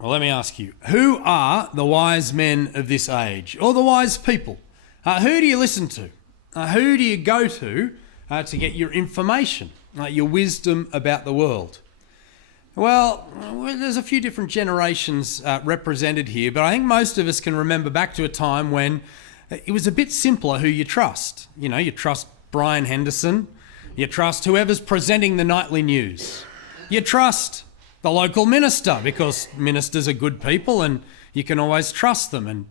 Well, let me ask you, who are the wise men of this age, or the wise people? Who do you listen to? Who do you go to get your information, your wisdom about the world? Well, there's a few different generations represented here, but I think most of us can remember back to a time when it was a bit simpler who you trust. You know, you trust Brian Henderson, you trust whoever's presenting the nightly news. You trust the local minister because ministers are good people and you can always trust them. And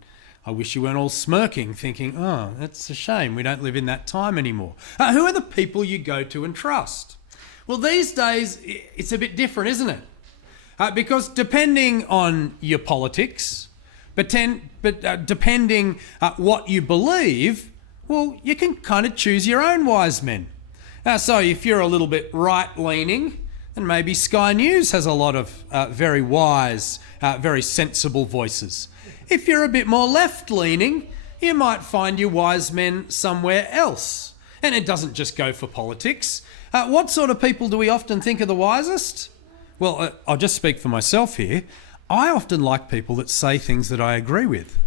I wish you weren't all smirking thinking, oh, that's a shame, we don't live in that time anymore. Who are the people you go to and trust? Well, these days it's a bit different, isn't it? Because depending on your politics, depending what you believe, well, you can kind of choose your own wise men. So if you're a little bit right-leaning, then maybe Sky News has a lot of very wise, very sensible voices. If you're a bit more left-leaning, you might find your wise men somewhere else. And it doesn't just go for politics. What sort of people do we often think are the wisest? Well, I'll just speak for myself here. I often like people that say things that I agree with.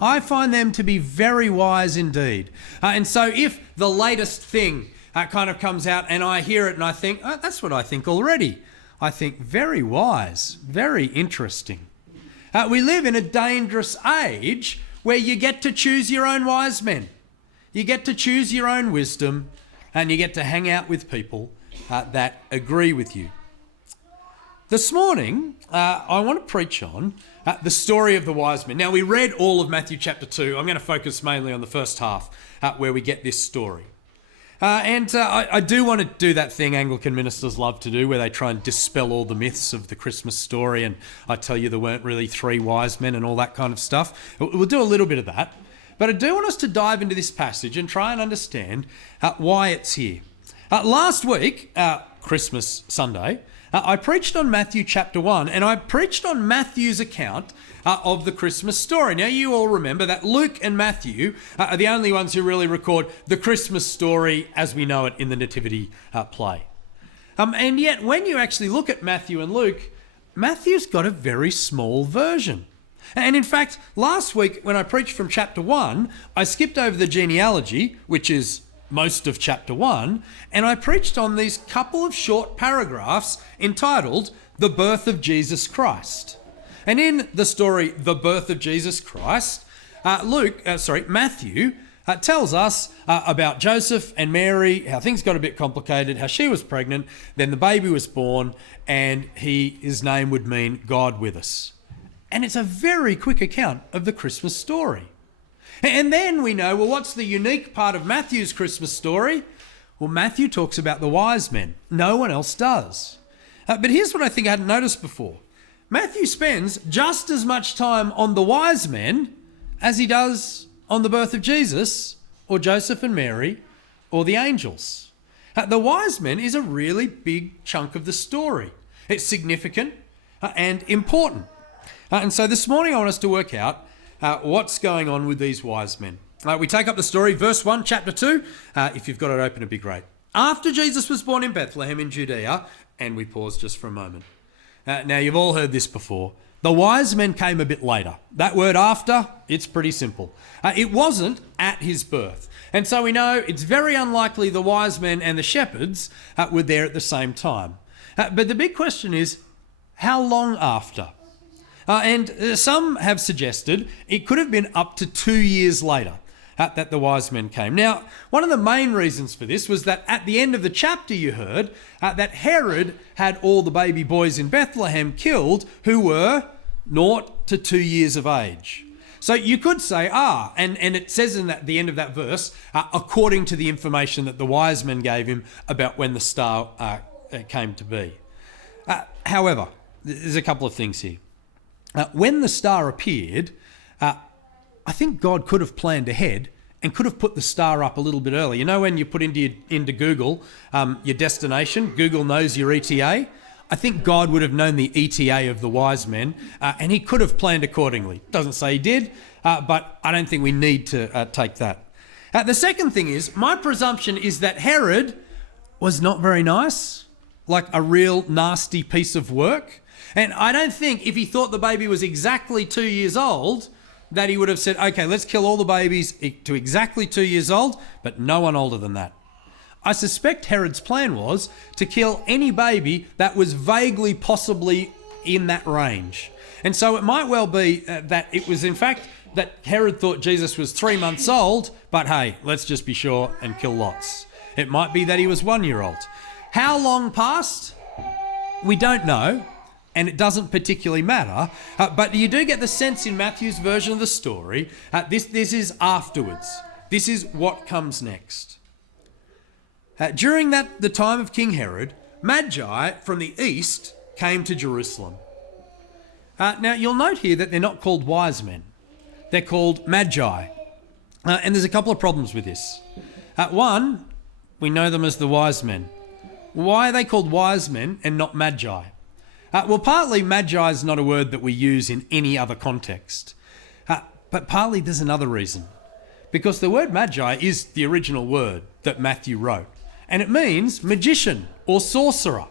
I find them to be very wise indeed. And so if the latest thing kind of comes out and I hear it and I think, oh, that's what I think already. I think very wise, very interesting. We live in a dangerous age where you get to choose your own wise men. You get to choose your own wisdom and you get to hang out with people that agree with you. This morning, I want to preach on the story of the wise men. Now, we read all of Matthew chapter 2. I'm going to focus mainly on the first half where we get this story. I do want to do that thing Anglican ministers love to do where they try and dispel all the myths of the Christmas story and I tell you there weren't really three wise men and all that kind of stuff. We'll do a little bit of that. But I do want us to dive into this passage and try and understand why it's here. Last week, Christmas Sunday, I preached on Matthew chapter 1 and I preached on Matthew's account of the Christmas story. Now, you all remember that Luke and Matthew are the only ones who really record the Christmas story as we know it in the Nativity play. And yet, when you actually look at Matthew and Luke, Matthew's got a very small version. And in fact, last week when I preached from chapter 1, I skipped over the genealogy, which is most of chapter 1, and I preached on these couple of short paragraphs entitled The Birth of Jesus Christ. And in the story, The Birth of Jesus Christ, Matthew tells us about Joseph and Mary, how things got a bit complicated, how she was pregnant, then the baby was born, and his name would mean God with us. And it's a very quick account of the Christmas story. And then we know, well, what's the unique part of Matthew's Christmas story? Well, Matthew talks about the wise men. No one else does. But here's what I think I hadn't noticed before. Matthew spends just as much time on the wise men as he does on the birth of Jesus or Joseph and Mary or the angels. The wise men is a really big chunk of the story. It's significant and important. And so this morning I want us to work out what's going on with these wise men. We take up the story, verse 1, chapter 2. If you've got it open, it'd be great. After Jesus was born in Bethlehem in Judea, and we pause just for a moment. Now, you've all heard this before. The wise men came a bit later. That word after, it's pretty simple. It wasn't at his birth. And so we know it's very unlikely the wise men and the shepherds were there at the same time. But the big question is, how long after? And some have suggested it could have been up to 2 years later that the wise men came. Now, one of the main reasons for this was that at the end of the chapter you heard that Herod had all the baby boys in Bethlehem killed who were 0 to 2 years of age. So you could say, and it says in the end of that verse, according to the information that the wise men gave him about when the star came to be. However, there's a couple of things here. When the star appeared, I think God could have planned ahead and could have put the star up a little bit early. You know when you put into Google your destination, Google knows your ETA? I think God would have known the ETA of the wise men and he could have planned accordingly. Doesn't say he did, but I don't think we need to take that. The second thing is, my presumption is that Herod was not very nice, like a real nasty piece of work. And I don't think if he thought the baby was exactly 2 years old, that he would have said, okay, let's kill all the babies to exactly 2 years old, but no one older than that. I suspect Herod's plan was to kill any baby that was vaguely possibly in that range. And so it might well be that it was in fact that Herod thought Jesus was 3 months old, but hey, let's just be sure and kill lots. It might be that he was 1 year old. How long passed? We don't know, and it doesn't particularly matter, but you do get the sense in Matthew's version of the story, this is afterwards. This is what comes next. During the time of King Herod, Magi from the east came to Jerusalem. Now, you'll note here that they're not called wise men. They're called Magi. And there's a couple of problems with this. One, we know them as the wise men. Why are they called wise men and not Magi? Well, partly Magi is not a word that we use in any other context. But partly there's another reason. Because the word Magi is the original word that Matthew wrote. And it means magician or sorcerer.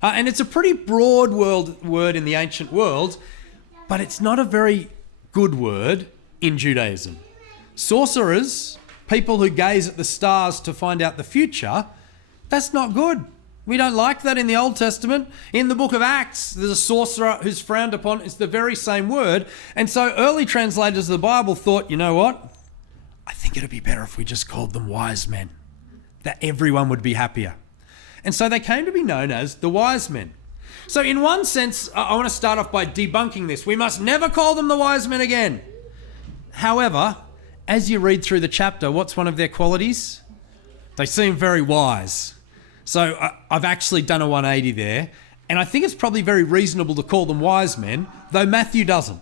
And it's a pretty broad word in the ancient world, but it's not a very good word in Judaism. Sorcerers, people who gaze at the stars to find out the future, that's not good. We don't like that in the Old Testament. In the book of Acts, there's a sorcerer who's frowned upon. It's the very same word. And so early translators of the Bible thought, you know what? I think it'd be better if we just called them wise men, that everyone would be happier. And so they came to be known as the wise men. So in one sense, I want to start off by debunking this. We must never call them the wise men again. However, as you read through the chapter, what's one of their qualities? They seem very wise. So I've actually done a 180 there, and I think it's probably very reasonable to call them wise men, though Matthew doesn't.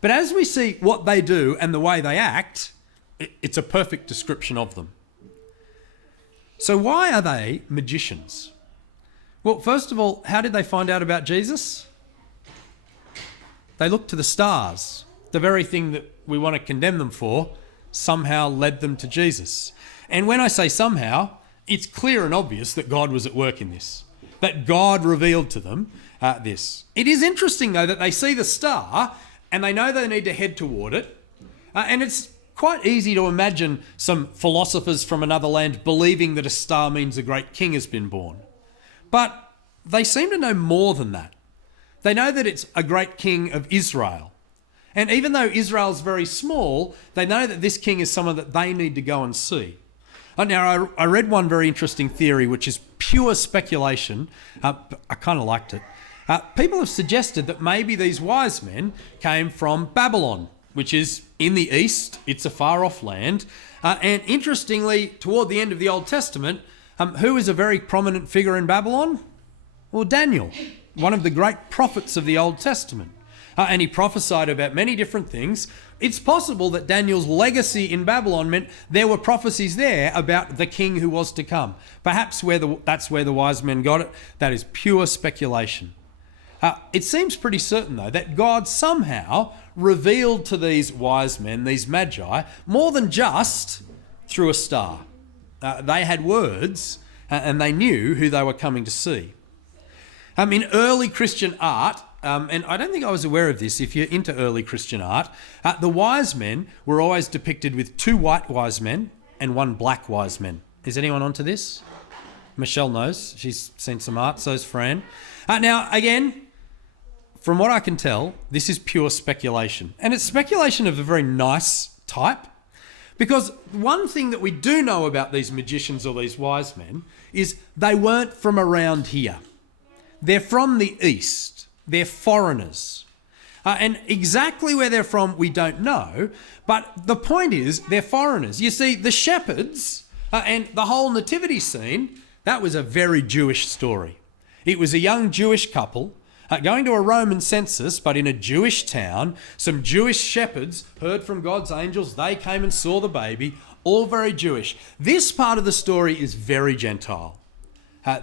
But as we see what they do and the way they act, it's a perfect description of them. So why are they magicians? Well, first of all, how did they find out about Jesus? They looked to the stars. The very thing that we want to condemn them for somehow led them to Jesus. And when I say somehow, it's clear and obvious that God was at work in this, that God revealed to them this. It is interesting, though, that they see the star and they know they need to head toward it. And it's quite easy to imagine some philosophers from another land believing that a star means a great king has been born. But they seem to know more than that. They know that it's a great king of Israel. And even though Israel's very small, they know that this king is someone that they need to go and see. Now, I read one very interesting theory, which is pure speculation. I kind of liked it. People have suggested that maybe these wise men came from Babylon, which is in the east. It's a far-off land. And interestingly, toward the end of the Old Testament, who is a very prominent figure in Babylon? Well, Daniel, one of the great prophets of the Old Testament. And he prophesied about many different things. It's possible that Daniel's legacy in Babylon meant there were prophecies there about the king who was to come. Perhaps that's where the wise men got it. That is pure speculation. It seems pretty certain, though, that God somehow revealed to these wise men, these magi, more than just through a star. They had words and they knew who they were coming to see. In early Christian art, and I don't think I was aware of this, if you're into early Christian art, the wise men were always depicted with 2 white wise men and 1 black wise man. Is anyone onto this? Michelle knows. She's seen some art, so's Fran. Now, again, from what I can tell, this is pure speculation. And it's speculation of a very nice type. Because one thing that we do know about these magicians or these wise men is they weren't from around here. They're from the east. They're foreigners. And exactly where they're from, we don't know. But the point is, they're foreigners. You see, the shepherds and the whole nativity scene, that was a very Jewish story. It was a young Jewish couple going to a Roman census, but in a Jewish town. Some Jewish shepherds heard from God's angels. They came and saw the baby, all very Jewish. This part of the story is very Gentile.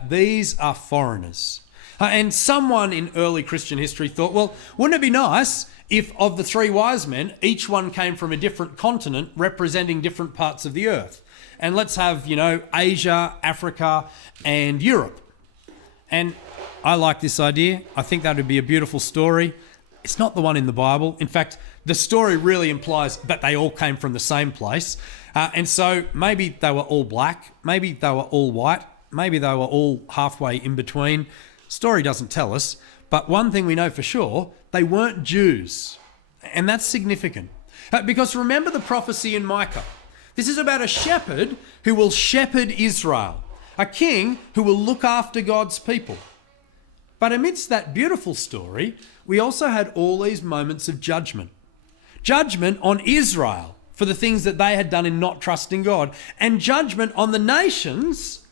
These are foreigners. And someone in early Christian history thought, well, wouldn't it be nice if of the 3 wise men, each one came from a different continent representing different parts of the earth? And let's have, Asia, Africa, and Europe. And I like this idea. I think that would be a beautiful story. It's not the one in the Bible. In fact, the story really implies that they all came from the same place. And so maybe they were all black, maybe they were all white, maybe they were all halfway in between. Story doesn't tell us. But one thing we know for sure, they weren't Jews. And that's significant. Because remember the prophecy in Micah. This is about a shepherd who will shepherd Israel, a king who will look after God's people. But amidst that beautiful story, we also had all these moments of judgment. Judgment on Israel for the things that they had done in not trusting God, and judgment on the nations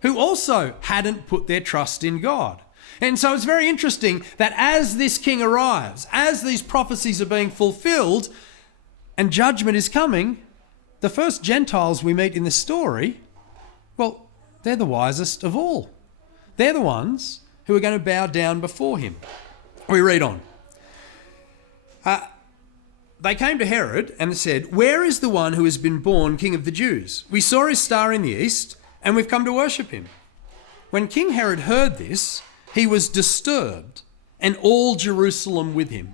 who also hadn't put their trust in God. And so it's very interesting that as this king arrives, as these prophecies are being fulfilled and judgment is coming, the first Gentiles we meet in this story, well, they're the wisest of all. They're the ones who are going to bow down before him. We read on. They came to Herod and said, "Where is the one who has been born King of the Jews? We saw his star in the east, and we've come to worship him." When King Herod heard this, he was disturbed, and all Jerusalem with him.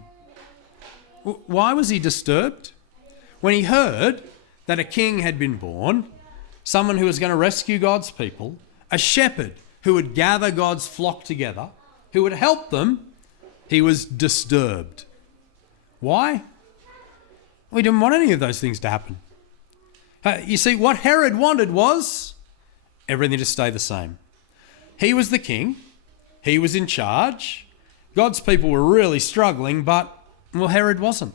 Why was he disturbed? When he heard that a king had been born, someone who was going to rescue God's people, a shepherd who would gather God's flock together, who would help them, he was disturbed. Why? We didn't want any of those things to happen. You see, what Herod wanted was everything to stay the same. He was the king. He was in charge. God's people were really struggling, but, well, Herod wasn't.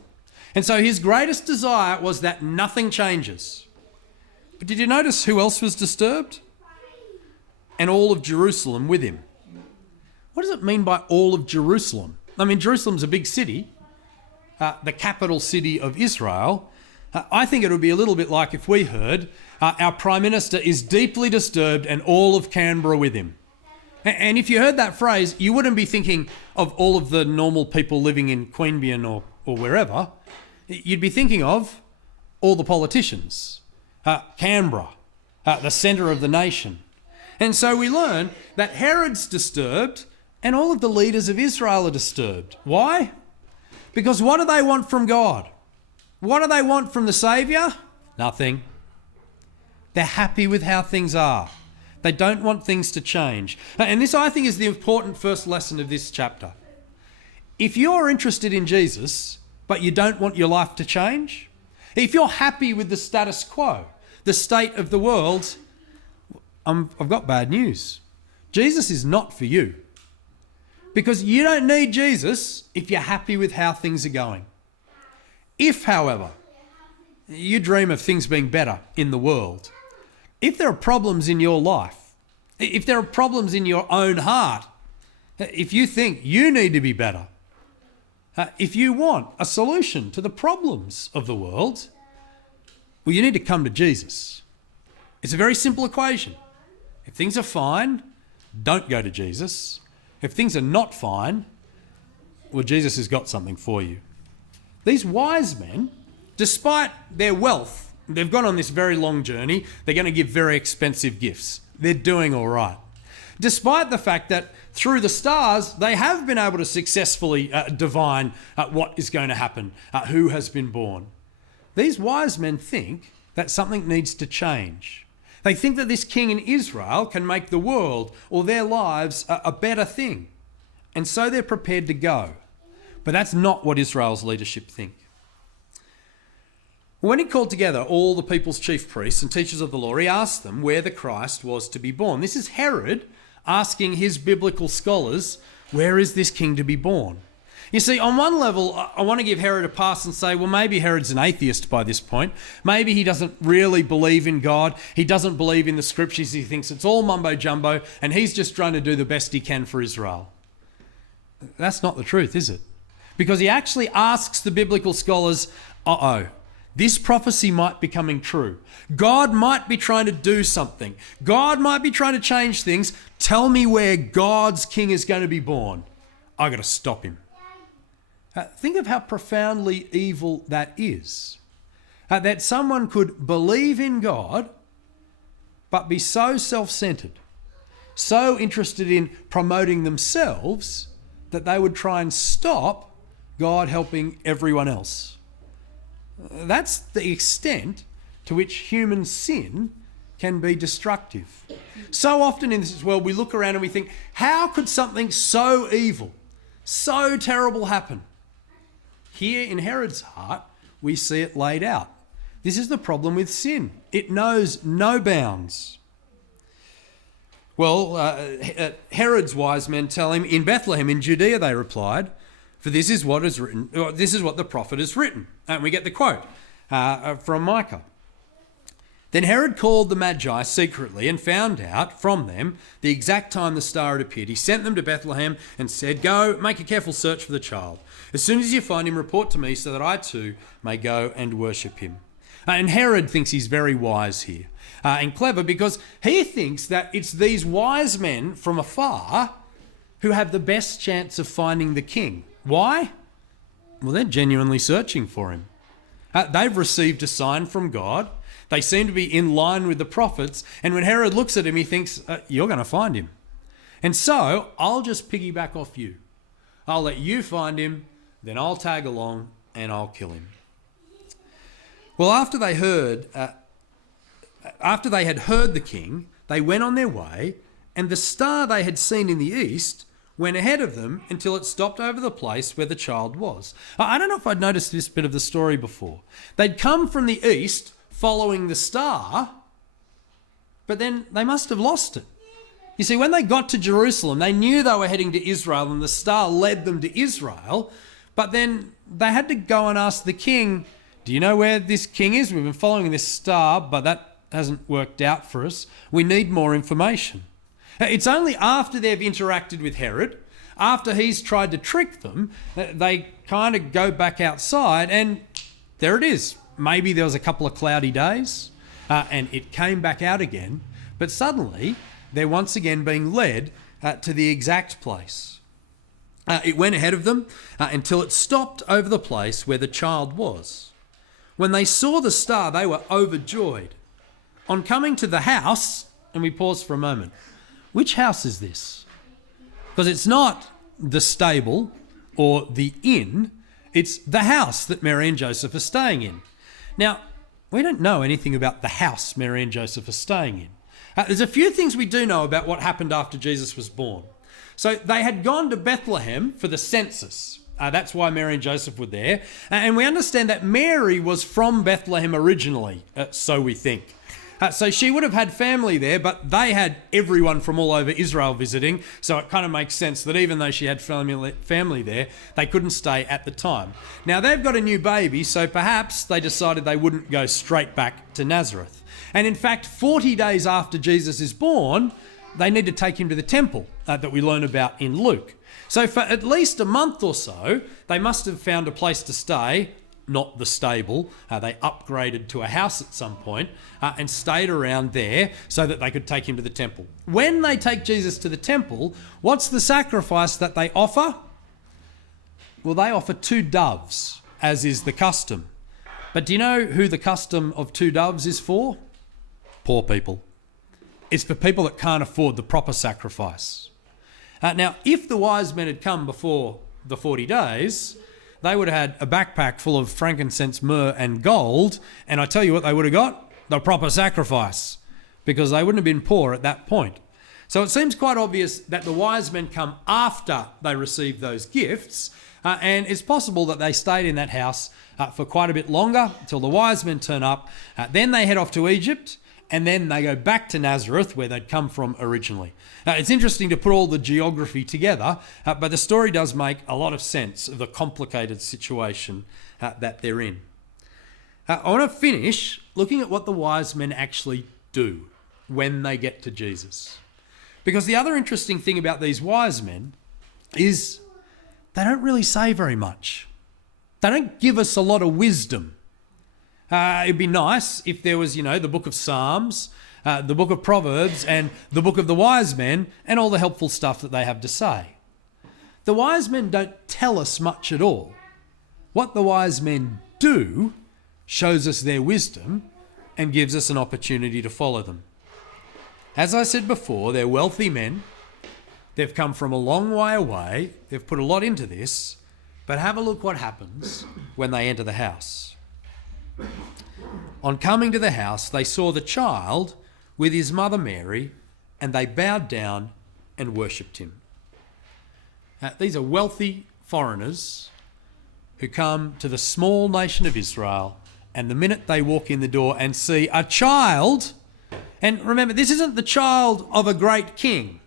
And so his greatest desire was that nothing changes. But did you notice who else was disturbed? And all of Jerusalem with him. What does it mean by all of Jerusalem? I mean, Jerusalem's a big city, the capital city of Israel. I think it would be a little bit like if we heard our Prime Minister is deeply disturbed and all of Canberra with him. And if you heard that phrase, you wouldn't be thinking of all of the normal people living in Queanbeyan or wherever. You'd be thinking of all the politicians, Canberra, the centre of the nation. And so we learn that Herod's disturbed and all of the leaders of Israel are disturbed. Why? Because what do they want from God? What do they want from the Saviour? Nothing. They're happy with how things are. They don't want things to change. And this, I think, is the important first lesson of this chapter. If you're interested in Jesus, but you don't want your life to change, if you're happy with the status quo, the state of the world, I've got bad news. Jesus is not for you. Because you don't need Jesus if you're happy with how things are going. If, however, you dream of things being better in the world, if there are problems in your life, if there are problems in your own heart, if you think you need to be better, if you want a solution to the problems of the world, well, you need to come to Jesus. It's a very simple equation. If things are fine, don't go to Jesus. If things are not fine, well, Jesus has got something for you. These wise men, despite their wealth, they've gone on this very long journey. They're going to give very expensive gifts. They're doing all right. Despite the fact that through the stars, they have been able to successfully divine what is going to happen, who has been born. These wise men think that something needs to change. They think that this king in Israel can make the world or their lives a better thing. And so they're prepared to go. But that's not what Israel's leadership think. When he called together all the people's chief priests and teachers of the law, he asked them where the Christ was to be born. This is Herod asking his biblical scholars, where is this king to be born? You see, on one level, I want to give Herod a pass and say, well, maybe Herod's an atheist by this point. Maybe he doesn't really believe in God. He doesn't believe in the scriptures. He thinks it's all mumbo jumbo and he's just trying to do the best he can for Israel. That's not the truth, is it? Because he actually asks the biblical scholars, this prophecy might be coming true. God might be trying to do something. God might be trying to change things. Tell me where God's king is going to be born. I got to stop him. Think of how profoundly evil that is. That someone could believe in God, but be so self-centered, so interested in promoting themselves that they would try and stop God helping everyone else. That's the extent to which human sin can be destructive. So often in this world we look around and we think, how could something so evil, so terrible happen? Here in Herod's heart, we see it laid out. This is the problem with sin. It knows no bounds. Well, Herod's wise men tell him, in Bethlehem in Judea, they replied, for this is what is written, or this is what the prophet has written. And we get the quote from Micah. Then Herod called the Magi secretly and found out from them the exact time the star had appeared. He sent them to Bethlehem and said, go, make a careful search for the child. As soon as you find him, report to me so that I too may go and worship him. And Herod thinks he's very wise here and clever, because he thinks that it's these wise men from afar who have the best chance of finding the king. Why? Well, they're genuinely searching for him. They've received a sign from God. They seem to be in line with the prophets. And when Herod looks at him, he thinks, you're going to find him. And so I'll just piggyback off you. I'll let you find him, then I'll tag along and I'll kill him. Well, after they had heard the king, they went on their way, and the star they had seen in the east went ahead of them until it stopped over the place where the child was. I don't know if I'd noticed this bit of the story before. They'd come from the east following the star, but then they must have lost it. You see, when they got to Jerusalem, they knew they were heading to Israel and the star led them to Israel, but then they had to go and ask the king, do you know where this king is? We've been following this star, but that hasn't worked out for us. We need more information. It's only after they've interacted with Herod, after he's tried to trick them, they kind of go back outside and there it is. Maybe there was a couple of cloudy days and it came back out again, but suddenly they're once again being led to the exact place. It went ahead of them until it stopped over the place where the child was. When they saw the star, they were overjoyed. On coming to the house, and we pause for a moment, which house is this? Because it's not the stable or the inn, it's the house that Mary and Joseph are staying in. Now, we don't know anything about the house Mary and Joseph are staying in. There's a few things we do know about what happened after Jesus was born. So they had gone to Bethlehem for the census. That's why Mary and Joseph were there. And we understand that Mary was from Bethlehem originally, so we think. So she would have had family there, but they had everyone from all over Israel visiting. So it kind of makes sense that even though she had family there, they couldn't stay at the time. Now they've got a new baby, so perhaps they decided they wouldn't go straight back to Nazareth. And in fact, 40 days after Jesus is born, they need to take him to the temple that we learn about in Luke. So for at least a month or so, they must have found a place to stay, not the stable. They upgraded to a house at some point and stayed around there so that they could take him to the temple. When they take Jesus to the temple, what's the sacrifice that they offer? Well, they offer 2 doves, as is the custom. But do you know who the custom of 2 doves is for? Poor people. It's for people that can't afford the proper sacrifice. Now, if the wise men had come before the 40 days, they would have had a backpack full of frankincense, myrrh and gold, and I tell you what they would have got? The proper sacrifice, because they wouldn't have been poor at that point. So it seems quite obvious that the wise men come after they received those gifts, and it's possible that they stayed in that house for quite a bit longer until the wise men turn up. Then they head off to Egypt, and then they go back to Nazareth where they'd come from originally. It's interesting to put all the geography together, but the story does make a lot of sense of the complicated situation that they're in. I want to finish looking at what the wise men actually do when they get to Jesus. Because the other interesting thing about these wise men is they don't really say very much. They don't give us a lot of wisdom. It'd be nice if there was, the book of Psalms, the book of Proverbs, and the book of the wise men, and all the helpful stuff that they have to say. The wise men don't tell us much at all. What the wise men do shows us their wisdom and gives us an opportunity to follow them. As I said before, they're wealthy men. They've come from a long way away. They've put a lot into this. But have a look what happens when they enter the house. On coming to the house, they saw the child with his mother Mary, and they bowed down and worshipped him. These are wealthy foreigners who come to the small nation of Israel, and the minute they walk in the door and see a child, and remember, this isn't the child of a great king.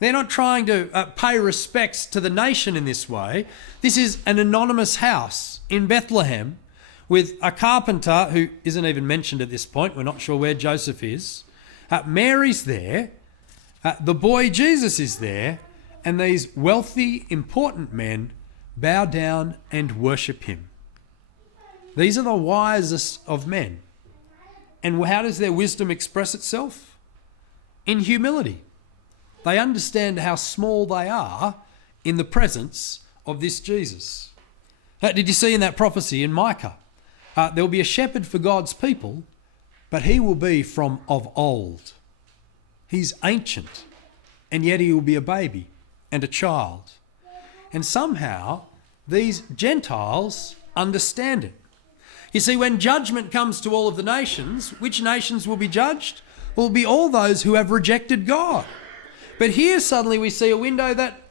They're not trying to pay respects to the nation in this way. This is an anonymous house in Bethlehem with a carpenter who isn't even mentioned at this point. We're not sure where Joseph is. Mary's there. The boy Jesus is there. And these wealthy, important men bow down and worship him. These are the wisest of men. And how does their wisdom express itself? In humility. They understand how small they are in the presence of this Jesus. Did you see in that prophecy in Micah? There will be a shepherd for God's people, but he will be from of old. He's ancient, and yet he will be a baby and a child. And somehow these Gentiles understand it. You see, when judgment comes to all of the nations, which nations will be judged? Will be all those who have rejected God. But here suddenly we see a window that,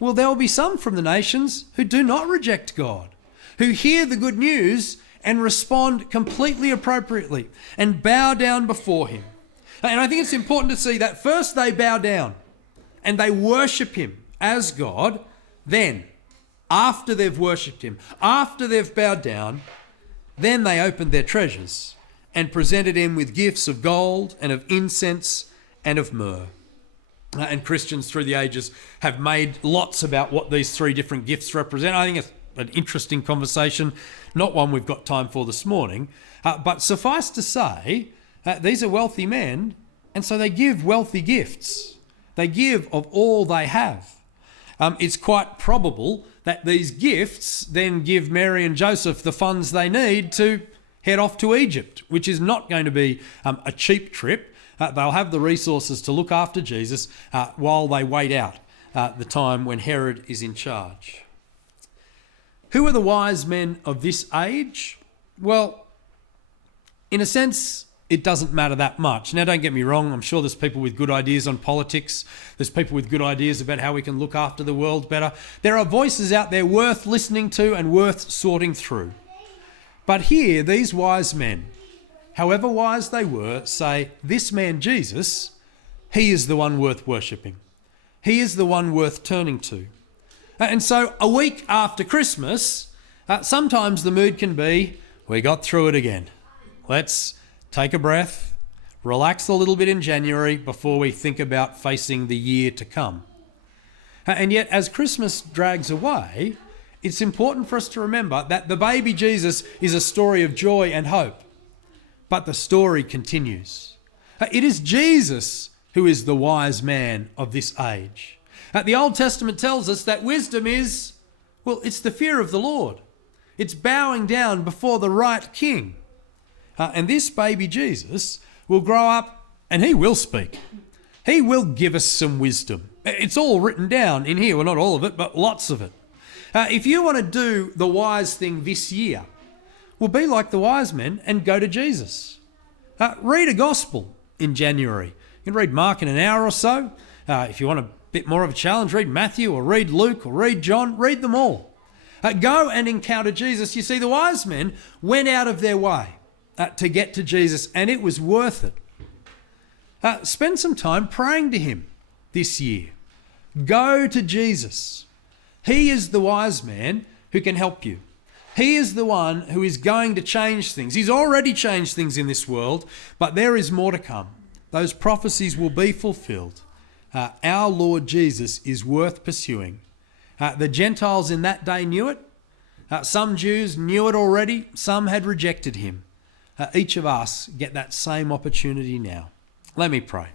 well, there will be some from the nations who do not reject God, who hear the good news and respond completely appropriately and bow down before him. And I think it's important to see that first they bow down and they worship him as God. Then, after they've worshipped him, after they've bowed down, then they opened their treasures and presented him with gifts of gold and of incense and of myrrh. And Christians through the ages have made lots about what these three different gifts represent. I think it's an interesting conversation, not one we've got time for this morning. But suffice to say, these are wealthy men, and so they give wealthy gifts. They give of all they have. It's quite probable that these gifts then give Mary and Joseph the funds they need to head off to Egypt, which is not going to be a cheap trip. They'll have the resources to look after Jesus while they wait out the time when Herod is in charge. Who are the wise men of this age? Well, in a sense, it doesn't matter that much. Now, don't get me wrong. I'm sure there's people with good ideas on politics. There's people with good ideas about how we can look after the world better. There are voices out there worth listening to and worth sorting through. But here, these wise men, however wise they were, say, this man Jesus, he is the one worth worshipping. He is the one worth turning to. And so a week after Christmas, sometimes the mood can be, we got through it again. Let's take a breath, relax a little bit in January before we think about facing the year to come. And yet, as Christmas drags away, it's important for us to remember that the baby Jesus is a story of joy and hope. But the story continues. It is Jesus who is the wise man of this age. The Old Testament tells us that wisdom is, well, it's the fear of the Lord. It's bowing down before the right king. And this baby Jesus will grow up and he will speak. He will give us some wisdom. It's all written down in here. Well, not all of it, but lots of it. If you want to do the wise thing this year, well, be like the wise men and go to Jesus. Read a gospel in January. You can read Mark in an hour or so. If you want a bit more of a challenge, read Matthew or read Luke or read John. Read them all. Go and encounter Jesus. You see, the wise men went out of their way to get to Jesus, and it was worth it. Spend some time praying to him this year. Go to Jesus. He is the wise man who can help you. He is the one who is going to change things. He's already changed things in this world, but there is more to come. Those prophecies will be fulfilled. Our Lord Jesus is worth pursuing. The Gentiles in that day knew it. Some Jews knew it already. Some had rejected him. Each of us get that same opportunity now. Let me pray.